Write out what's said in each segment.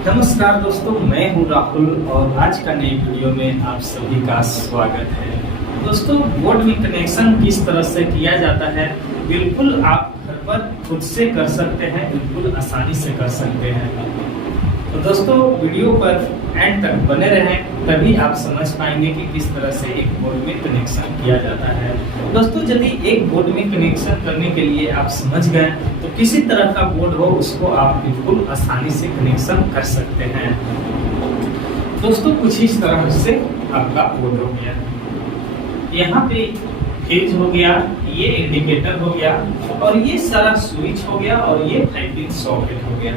नमस्कार दोस्तों, मैं हूं राहुल और आज का नई वीडियो में आप सभी का स्वागत है। दोस्तों, बोर्ड में कनेक्शन किस तरह से किया जाता है, बिल्कुल आप घर पर खुद से कर सकते हैं, बिल्कुल आसानी से कर सकते हैं। तो दोस्तों, वीडियो पर एंड तक बने रहें, तभी आप समझ पाएंगे कि किस तरह से एक बोर्ड में कनेक्शन किया जाता है। दोस्तों, यदि एक बोर्ड में कनेक्शन करने के लिए आप समझ गए तो किसी तरह का बोर्ड हो उसको आप बिल्कुल आसानी से कनेक्शन कर सकते हैं। दोस्तों, कुछ इस तरह से आपका बोर्ड हो गया, यहाँ पे फ्यूज हो गया, ये इंडिकेटर हो गया और ये सारा स्विच हो गया और ये 5 पिन सॉकेट हो गया।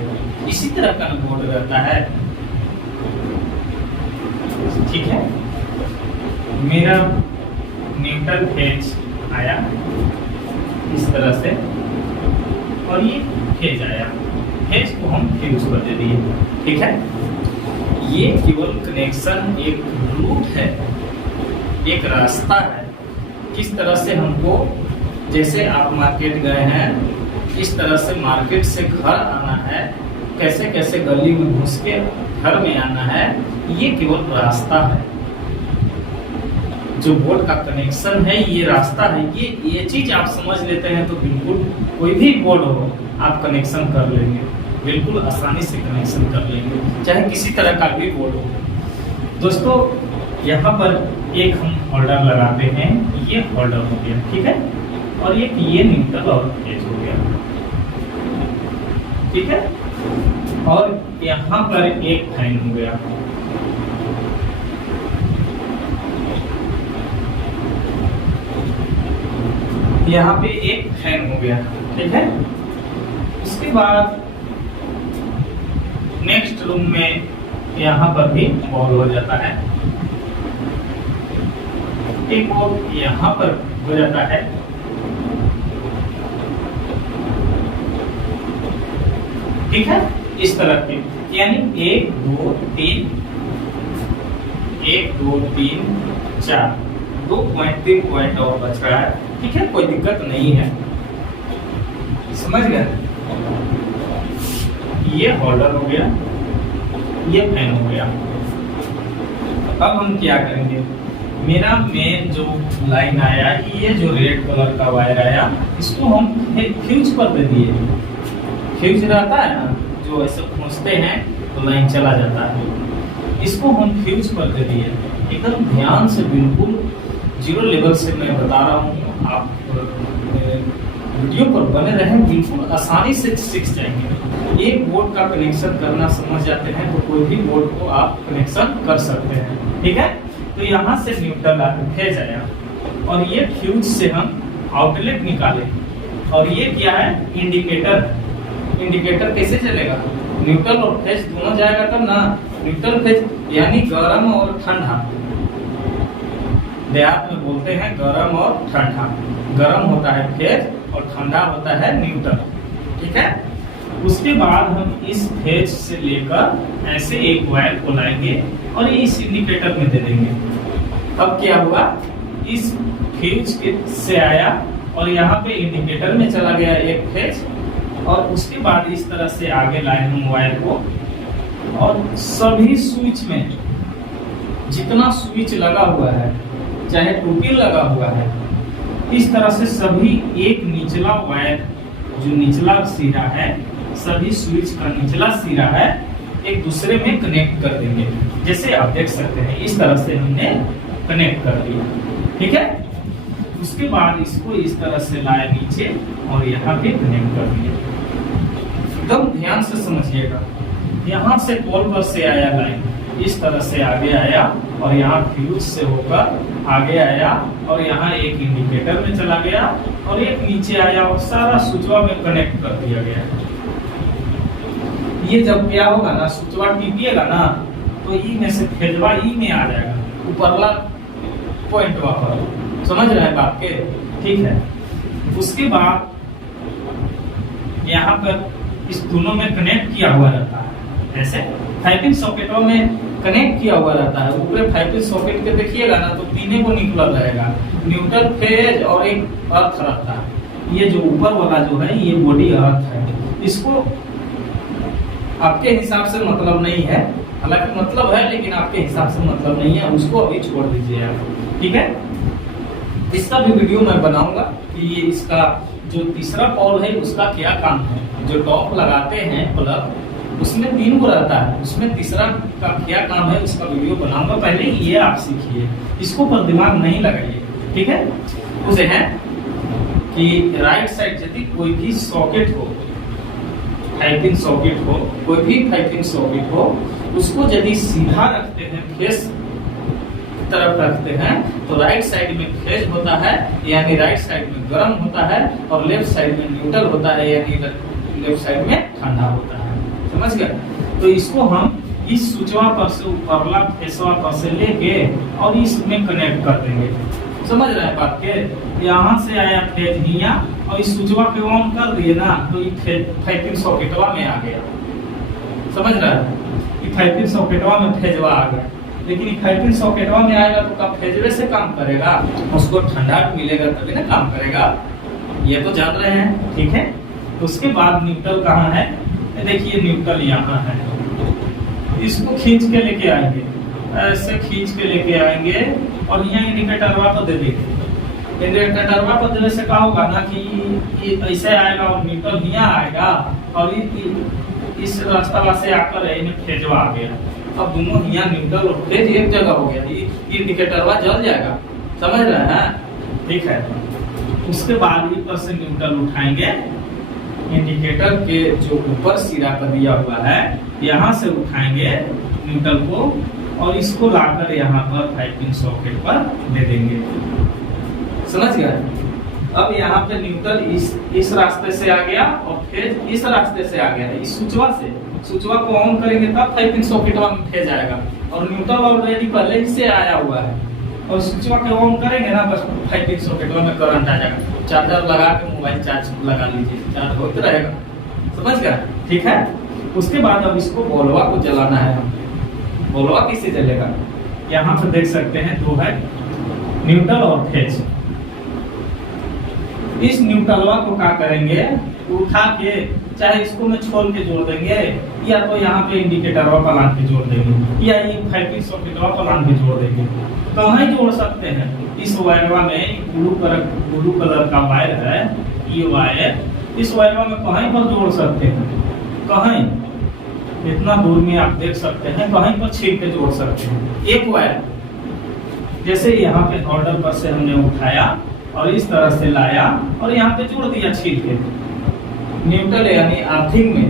इसी तरह का बोर्ड रहता है, ठीक है। मेरा न्यूट्रल फेज आया इस तरह से और ये फेज आया, फेज को हम फ्यूज पर दे दिए, ठीक है। ये केवल कनेक्शन एक रूट है, एक रास्ता है। किस तरह से हमको, जैसे आप मार्केट गए हैं, इस तरह से मार्केट से घर आना है, कैसे कैसे गली में घुस के घर में आना है, ये केवल रास्ता है। जो बोर्ड का कनेक्शन है ये रास्ता है। ये चीज आप समझ लेते हैं तो बिल्कुल कोई भी बोर्ड हो आप कनेक्शन कर लेंगे, बिल्कुल आसानी से कनेक्शन कर लेंगे, चाहे किसी तरह का भी बोर्ड हो। दोस्तों, यहाँ पर एक हम होल्डर लगाते हैं, ये होल्डर हो गया, ठीक है, और ये न्यूट्रल और फेज हो गया, ठीक है। और यहाँ पर एक फैन हो गया, यहाँ पे एक फैन हो गया, ठीक है। उसके बाद नेक्स्ट रूम में यहाँ पर भी बॉल हो जाता है, एक बॉल यहाँ पर हो जाता है, ठीक है। इस तरह के यानी 1 2 3 1 2 3 4 2.3 पॉइंट और बच रहा है, ठीक है, कोई दिक्कत नहीं है, समझ गए। ये होल्डर हो गया, ये फैन हो गया। अब हम क्या करेंगे, मेरा में जो लाइन आया, ये जो रेड कलर का वायर आया, इसको हम फ्यूज पर दे दिए। फ्यूज रहता है ना, जो ऐसे खोसते हैं तो लाइन चला जाता है, इसको हम फ्यूज पर दे दिए। एकदम ध्यान से, बिल्कुल जीरो लेवल से मैं बता रहा हूँ, आप वीडियो पर बने रहें, बिल्कुल आसानी से सीख जाएंगे। एक बोर्ड का कनेक्शन करना समझ जाते हैं तो कोई भी बोर्ड को आप कनेक्शन कर सकते हैं, ठीक है। तो यहाँ से न्यूट्रल फेज आया और ये फ्यूज से हम आउटलेट निकाले, और ये क्या है, इंडिकेटर। इंडिकेटर कैसे चलेगा, न्यूट्रल और फेज दोनों जाएगा तब ना। न्यूट्रल फेज यानी गर्म और ठंडा, देहात में बोलते हैं गर्म और ठंडा। गर्म होता है फेज और ठंडा होता है न्यूट्रल, ठीक है। उसके बाद हम इस फेज से लेकर ऐसे एक वायर को लाएंगे और इस इंडिकेटर में दे देंगे। अब क्या हुआ, इस फ्यूज से आया और यहाँ पे इंडिकेटर में चला गया एक फेज, और उसके बाद इस तरह से आगे लाए हम वायर को, और सभी स्विच में जितना स्विच लगा हुआ है, चाहे टूपी लगा हुआ है, इस तरह से सभी एक निचला वायर, जो निचला सिरा है, सभी स्विच का निचला सिरा है, एक दूसरे में कनेक्ट कर देंगे। जैसे आप देख सकते हैं, इस तरह से हमने कनेक्ट कर दिया, ठीक है। उसके बाद इसको इस तरह से लाए नीचे और यहाँ पे कनेक्ट कर दिया। एकदम ध्यान से समझिएगा, यहाँ से पोल पर से आया लाइन, इस तरह से आगे आया और यहाँ फ्यूज से होकर आगे आया और यहाँ एक इंडिकेटर में चला गया और एक नीचे आया और सारा स्विचवा में कनेक्ट कर दिया गया। ये जब क्या होगा ना, स्विचवा टिपिएगा ना, तो ई में से फेजवा ई में आ जाएगा, ऊपरला पॉइंट पर, समझ रहे हैं बात के, ठीक है। उसके बाद यहाँ पर इस दोनों में कनेक्ट किया हुआ रहता है, ऐसे 5 पिन सॉकेटों में कनेक्ट किया हुआ रहता है। ऊपर 5 पिन सॉकेट के देखिएगा ना तो पीने को निकल रहेगा, न्यूट्रल फेज और एक अर्थ रहता है। ये जो ऊपर वाला जो है ये बॉडी अर्थ है, इसको आपके हिसाब से मतलब नहीं है, हालांकि मतलब है लेकिन आपके हिसाब से मतलब नहीं है, उसको अभी छोड़ दीजिए आप, ठीक है। इसका भी वीडियो मैं बनाऊंगा कि ये इसका जो तीसरा पॉल है उसका क्या काम है। जो टॉप लगाते हैं प्लग उसमें 3 को रहता है, उसमें तीसरा का क्या काम है उसका वीडियो बनाऊंगा। पहले ये आप सीखिए, इसको पर दिमाग नहीं लगाइए, ठीक है। उसे है कि राइट साइड यदि कोई भी सॉकेट हो, 5 पिन सॉकेट हो, कोई भी 5 पिन सॉकेट हो, उसको यदि सीधा रखते हैं, फेस तरफ रखते हैं, तो राइट साइड में फेज होता है यानी राइट साइड में गर्म होता है, और लेफ्ट साइड में न्यूट्रल होता है यानी लेफ्ट साइड में ठंडा होता है। समझ गए। तो इसको हम इस स्विचवा पर से ऊपरला फेसवा पर से लेके और इसमें कनेक्ट कर देंगे। समझ रहे हैं बात के। यहाँ से आया फेज हिया और इस स्विचवा पे ऑन कर दिए ना, तो ये 5 पिन सॉकेटवा में आ गया। समझ रहे हैं, ये 5 पिन सॉकेटवा में फेजवा आ गया, लेकिन 5 पिन सॉकेटवा में आएगा तो कब फेजवे से काम करेगा, उसको ठंडा मिलेगा तभी ना काम करेगा, ये तो जान रहे हैं, ठीक है। उसके बाद न्यूट्रल कहाँ है, देखिए न्यूट्रल यहाँ है। इसको खींच के लेके आएंगे, ऐसे खींच के लेके आएंगे और यहाँ इंडिकेटरवा पर दे देंगे। इंडिकेटरवा पर देने से क्या होगा ना कि ये ऐसे आएगा और न्यूट्रल यहाँ आएगा और इस रास्ता से आकर इन्हें फेजवा आ गया। अब दोनों यहाँ न्यूट्रल और फेज एक जगह हो गया, ये इंडिकेटरवा जल जाएगा। समझ रहे हैं, ठीक है। उसके बाद ऊपर से न्यूट्रल उठाएंगे, इंडिकेटर के जो ऊपर सिरा पर दिया हुआ है यहाँ से उठाएंगे न्यूट्रल को और इसको लाकर यहाँ पर 5 पिन सॉकेट पर दे देंगे। समझ गए। अब यहाँ पे न्यूट्रल इस रास्ते से आ गया और फेज इस रास्ते से आ गया, इस स्विचवा से। स्विचवा को ऑन करेंगे तब 5 पिन सॉकेटवा में फेज आएगा, और न्यूट्रल ऑलरेडी पहले ही से आया हुआ है, और स्विचवा को ऑन करेंगे ना बस 5 पिन सॉकेटवा में करंट आ जाएगा। चार्जर लगा के मोबाइल चार्ज लगा लीजिए, चार्ज होते रहेगा। समझ गया, ठीक है। उसके बाद अब इसको बॉलवा को जलाना है। बॉलवा किससे जलेगा, यहाँ पे देख सकते हैं 2 है, न्यूट्रल और फेज। इस न्यूट्रलवा को क्या करेंगे, उठा के चाहे इसको में छोड़ के जोड़ देंगे, या तो यहाँ पे इंडिकेटरवा पर लान के जोड़ देंगे, या ये 5 पिन सॉकेटवा पर लान के जोड़ देंगे। कहाँ जोड़ सकते हैं, इस वायरवा में ब्लू कलर का वायर है, ये वायर इस वायरवा में कहीं पर जोड़ सकते हैं, कहीं इतना दूर में आप देख सकते हैं, कहीं पर छीन के जोड़ सकते हैं। एक वायर जैसे यहाँ पे ऑर्डर पर से हमने उठाया और इस तरह से लाया और यहाँ पे जोड़ दिया छीन के, न्यूट्रल यानी अर्थिंग में।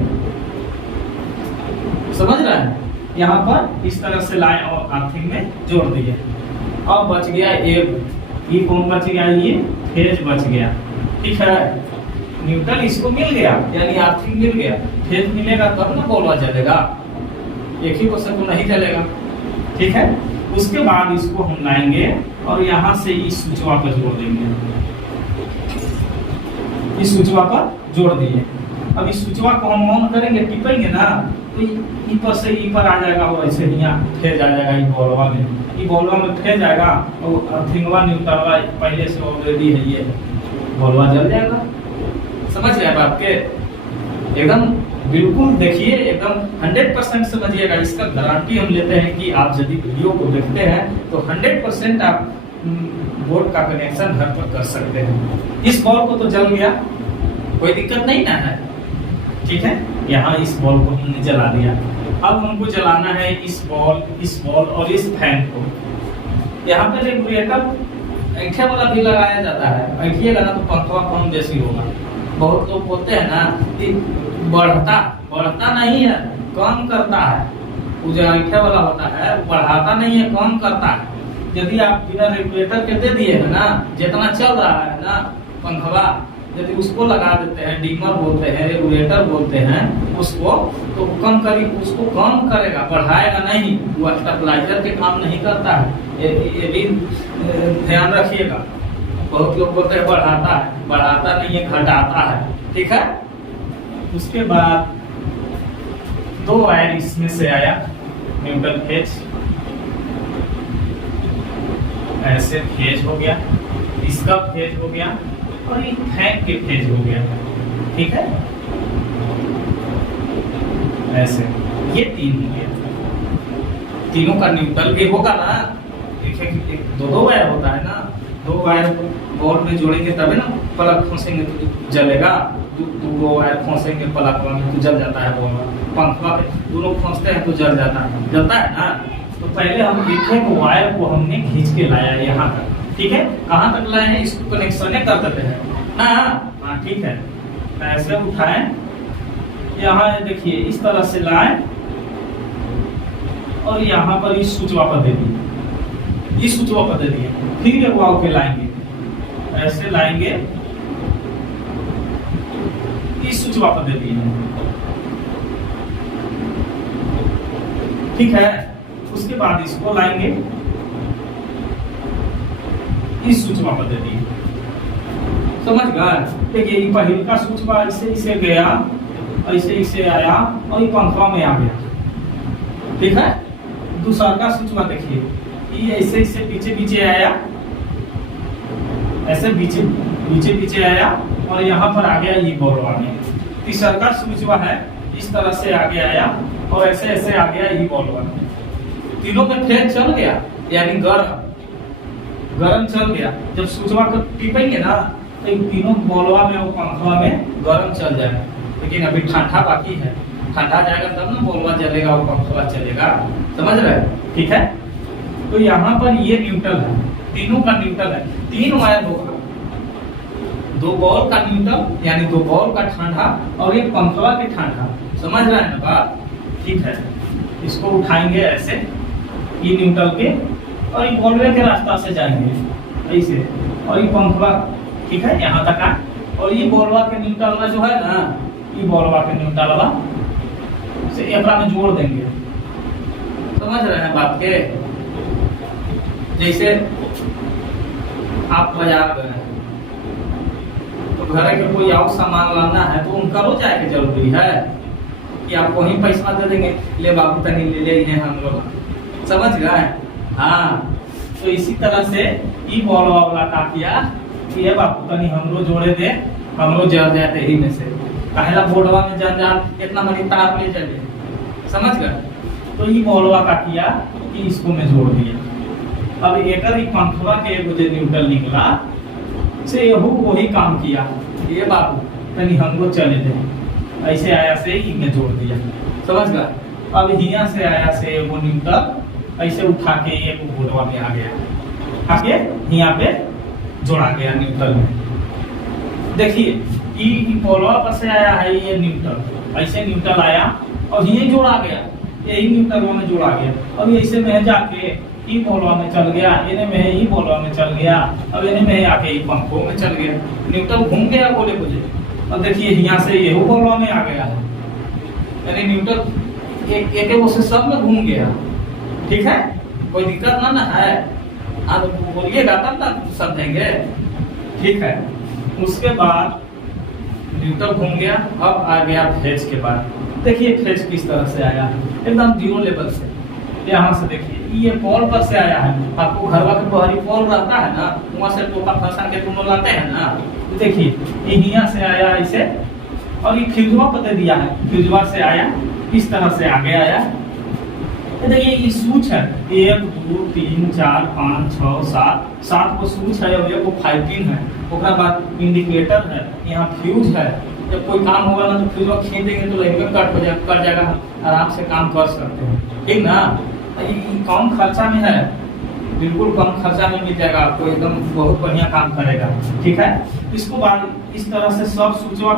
समझ रहे हैं, यहाँ पर इस तरह से लाए और अर्थिंग में जोड़ दिए। अब बच गया ये कौन बच गया, ये फेज बच गया, ठीक है। न्यूट्रल इसको मिल गया यानी अर्थिंग मिल गया, फेज मिलेगा तब ना बॉलवा जलेगा, एक ही क्वेश्चन तो नहीं चलेगा, ठीक है। उसके बाद इसको हम लाएंगे और यहाँ से इस स्विचवा पर जोड़ देंगे, इस स्विचवा पर जोड़ दिए। अब इस स्विचवा को हम ऑन करेंगे, टिपेंगे ना तो ई पर से ई पर आ जाएगा और ऐसे यहाँ फेज आ जाएगा, ये बॉलवा में, ये बॉलवा में फेज आएगा और अर्थिंगवा न्यूट्रलवा पहले से ऑलरेडी है, ये बॉलवा जल जाएगा। समझ रहे हैं बात के, एकदम बिल्कुल देखिए, एकदम 100% समझिएगा। इसका गारंटी हम लेते हैं कि आप यदि वीडियो को देखते हैं तो 100% आप बोर्ड का कनेक्शन घर पर कर सकते हैं। इस बॉल को तो जल गया, कोई दिक्कत नहीं ना है, ठीक है। यहाँ इस बॉल को हमने जला दिया। अब हमको जलाना है इस बॉल और इस फैन को। यहाँ पे रेगुलेटर ऐठे वाला भी लगाया जाता है, ऐठिएगा ना तो पंखवा कम बेसी होगा। बहुत लोग बोलते हैं ना कि बढ़ता नहीं है, कम करता है। वो जो ऐठे वाला होता है बढ़ाता नहीं है, कम करता है। यदि आप बिना रेगुलेटर के दे दिए है ना, जितना चल रहा है ना पंखवा, यदि उसको लगा देते हैं, डीमर बोलते हैं, रेगुलेटर बोलते हैं उसको, तो उसको कम करेगा, बढ़ाएगा नहीं। वो स्टेबलाइजर के काम नहीं करता है, ये भी ध्यान रखिएगा। बहुत लोग बोलते हैं बढ़ाता नहीं है, घटाता है, ठीक है। उसके बाद 2 वायर इसमें से आया, न्यूट्रल फेज, ऐसे फेज हो गया, इसका फेज हो गया और ये फैन के फेज हो गया, ठीक है। ऐसे, ये 3 हो गया। तीनों का न्यूट्रल भी होगा ना, एक दो वायर होता है ना, 2 वायर बॉल में जोड़ेंगे तभी ना प्लग खोसेंगे तो जलेगा, 2 वायर खोसेंगे प्लग में तो जल जाता है बॉल। पंखा पे दोनों खोसते हैं तो जल जाता है ना। तो पहले हम एक वायर को हमने खींच के लाया यहाँ तक, ठीक है। कहाँ तक लाए हैं, इसको कनेक्शन कर देते हैं ना। हाँ ठीक है, ऐसे उठाएं, यहाँ देखिए इस तरह से लाएं और यहाँ पर इस सूचवा पर दे दिए, इस सूचवा पर दे दिए। फिर एक वाव के लाएंगे, ऐसे लाएंगे, इस सूचवा पर दे दिए, ठीक है। उसके बाद इसको लाएंगे, इस सूचवा पर दे दिए, समझ गए। देखिए पहले का सूचवा इसे गया, इसे आया और ये पंखा में आ गया, ठीक है। दूसरा का सूचवा देखिए, ये ऐसे पीछे आया, ऐसे पीछे आया और यहाँ पर आ गया ये बॉल में। तीसरा का सूचवा है इस तरह से आगे आया और ऐसे आ गया ये बॉल में। तीनों में फेज चल गया, यानी गरम चल गया। जब सूचवा को टिपेंगे ना तो तीनों बॉलवा में और पंखवा में गरम चल जाएगा, लेकिन अभी ठंडा बाकी है। ठंडा जाएगा तब ना बॉलवा जलेगा और पंखवा चलेगा, समझ रहे, ठीक है। तो यहाँ पर ये न्यूट्रल है, तीनों का न्यूट्रल है। 3 वायर होगा, 2 बॉल का न्यूट्रल यानी 2 बॉल का ठंडा और एक पंखवा के ठंडा, समझ रहे हैं ना बात, ठीक है। इसको उठाएंगे ऐसे, ये न्यूट्रल के और ये बॉलवे के रास्ता से जाएंगे ऐसे, और ये पंखवा, ठीक है, यहाँ तक आए। और ये बॉलवा के न्यूट्रल जो है ना, ये बॉलवा के न्यूट्रल से एकरा में जोड़ देंगे, समझ रहे हैं बात के। जैसे आप बाजार गए तो घर के कोई और सामान लाना है तो उनका रो जाए के जरूरी है कि आपको ही पैसा दे देंगे, ले बाबू तनी ले ले हम लोग, समझ गए। हाँ, तो इसी तरह से ये बॉलवा वाला का किया, ये बाबू तनी हमरो जोड़े दे, हमरो जल जाते ही में से पहला बोर्डवा में जंजाल इतना मनी तार ले चले, समझ गए। तो ये बॉलवा का किया कि इसको मैं जोड़ दिया। अब एक पंखवा के एगो जो न्यूट्रल निकला से यहू वही काम किया, ये बाबू तनी हमको चले दे, ऐसे आया से इनमें जोड़ दिया, समझ गए। अब हिया से आया से एगो न्यूट्रल ऐसे उठा के एक बोर्डवा में आ गया, आके हिया पे जोड़ा गया न्यूट्रल में। देखिए ये बॉलवा पर से आया है ये न्यूट्रल, ऐसे न्यूट्रल आया और ये जोड़ा गया, यही न्यूट्रल में जोड़ा गया। अब ऐसे में जाके ये बॉलवा में चल गया, इन्हें में ये बॉलवा में चल गया, अब इन्हें में आके ये पंखों में चल गया, न्यूट्रल घूम गया बोले मुझे। और देखिए यहाँ से ये बॉलवा में आ गया है, यानी न्यूट्रल एक वो से सब में घूम गया, ठीक है, कोई दिक्कत ना है। हाँ तो बोलिएगा तब ना समझेंगे, ठीक है। उसके बाद न्यूट्रल घूम गया, अब आ गया फेज के बाद। देखिए फेज किस तरह से आया, एकदम 0 लेवल से। यहाँ से देखिए ये पोल पर से आया है, आपको घरवा के बहरी पोल रहता है ना, वहाँ से टोका फंसा के तुम लोग लाते हैं ना। तो देखिए ये यहाँ से आया ऐसे, और ये फ्यूजवा पर दे दिया है, फ्यूजवा से आया इस तरह से आगे आया। देखिए ये स्विच है, 1 2 3 4 5 6 7 को स्विच है और एक फाइटिंग है। उसके बाद इंडिकेटर है, यहाँ फ्यूज है। जब कोई काम होगा ना तो फ्यूज खींच देंगे तो लाइन में कट हो जाएगा, आराम से काम कर सकते हैं, ठीक ना। ये कम खर्चा में है, बिल्कुल कम खर्चा में मिल जाएगा आपको, एकदम बहुत बढ़िया काम करेगा, ठीक है। इसको बाद इस तरह से सब स्विचवा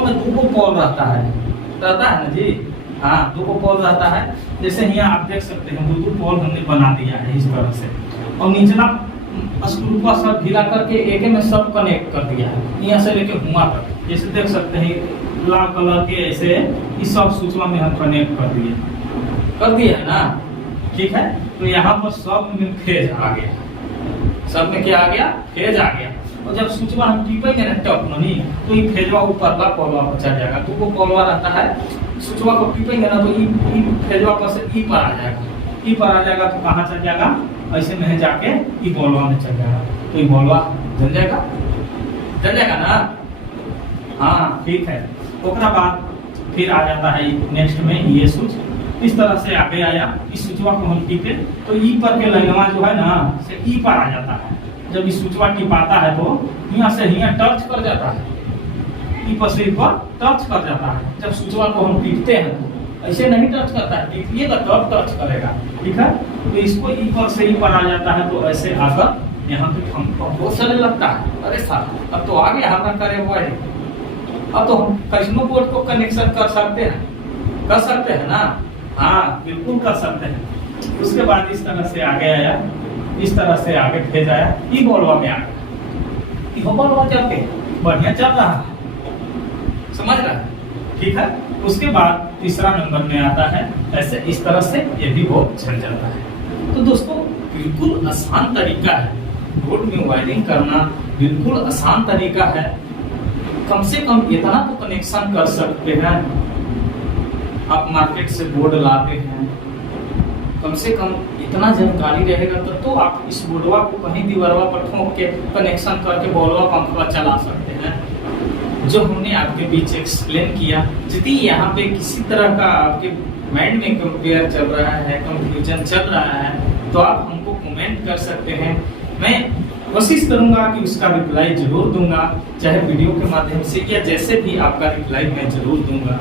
में 2 पोल रहता है ना जी। हाँ 2 पोल रहता है, जैसे यहाँ आप देख सकते हैं 2 पोल हमने बना दिया है इस तरह से, और निचला स्क्रू का सब ढीला करके एक में सब कनेक्ट कर दिया है, यहाँ से लेके हुआ तक। जैसे देख सकते हैं लाल कलर के ऐसे इस सब सूचना में हम कनेक्ट कर दिए है ना, ठीक है। तो यहाँ पर सब में फेज आ गया, सब में क्या आ गया, फेज आ गया। और जब सूचना हम टिपेंगे ना टॉप मनी, तो ये फेजवा ऊपर ला पोलवा पर चढ़ जाएगा। तो वो पोलवा रहता है, सूचना को टिपेंगे ना तो ये फेजवा पर से ई पर आ जाएगा, ई पर आ जाएगा तो कहाँ चल जाएगा, ऐसे में जाके ये बॉलवा में चल जाएगा। तो ये बॉलवा जल जाएगा ना। हाँ ठीक है। ओकरा बाद फिर आ जाता है नेक्स्ट में ये स्विच। इस तरह से आगे आया, इस स्विचवा को हम टिपे तो ई पर के लाइनवा जो है ना से ई पर आ जाता है। जब इस स्विचवा टिपाता है तो यहाँ से यहाँ टच कर जाता है, ई पर से ई पर टच कर जाता है। जब स्विचवा को हम टिपते हैं तो ऐसे नहीं टच करता है, टिपिएगा तब टच करेगा, ठीक है। तो इसको ई पर से ई पर आ जाता है तो ऐसे आकर यहाँ पे हमको बहुत चलने लगता है। अरे साहब अब तो आगे हमारा करे हुआ है, अब तो हम कैसनो बोर्ड को कनेक्शन कर सकते हैं ना, हाँ बिल्कुल कर सकते हैं। उसके बाद इस तरह से आगे आया, इस तरह से आगे भेज आया, ई बॉलवा में आ गया, ये बॉलवा चलते बढ़िया चल रहा है, समझ रहा है, ठीक है। उसके बाद तीसरा नंबर में आता है ऐसे इस तरह से ये भी बहुत चल जाता है। तो दोस्तों बिल्कुल आसान तरीका है बोर्ड में वायरिंग करना, बिल्कुल आसान तरीका है। कम से कम इतना तो कनेक्शन कर सकते हैं। आप मार्केट से बोर्ड लाते हैं, कम से कम इतना जानकारी रहेगा तो आप इस बोर्डवा को कहीं दीवारवा पर ठोक के कनेक्शन करके बॉलवा पंखवा चला सकते हैं। जो हमने आपके बीच एक्सप्लेन किया, यदि यहाँ पे किसी तरह का आपके माइंड में कंपेयर चल रहा है, कंफ्यूजन चल रहा है, तो आप हमको कमेंट कर सकते हैं। मैं कोशिश करूंगा कि उसका रिप्लाई जरूर दूंगा, चाहे वीडियो के माध्यम से या जैसे भी आपका रिप्लाई मैं जरूर दूंगा।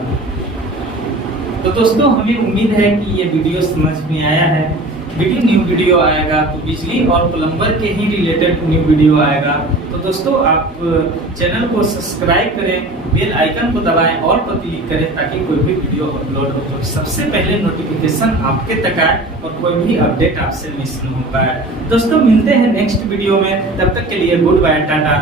तो दोस्तों हमें उम्मीद है कि ये वीडियो समझ में आया है। न्यू वीडियो आएगा तो बिजली और प्लम्बर के ही रिलेटेड न्यू वीडियो आएगा। तो दोस्तों आप चैनल को सब्सक्राइब करें, बेल आइकन को दबाएं और पर क्लिक करें ताकि कोई भी वीडियो अपलोड हो तो सबसे पहले नोटिफिकेशन आपके तक आए और कोई भी अपडेट आपसे मिस न हो पाए। दोस्तों मिलते हैं नेक्स्ट वीडियो में, तब तक के लिए गुड बाय, टाटा।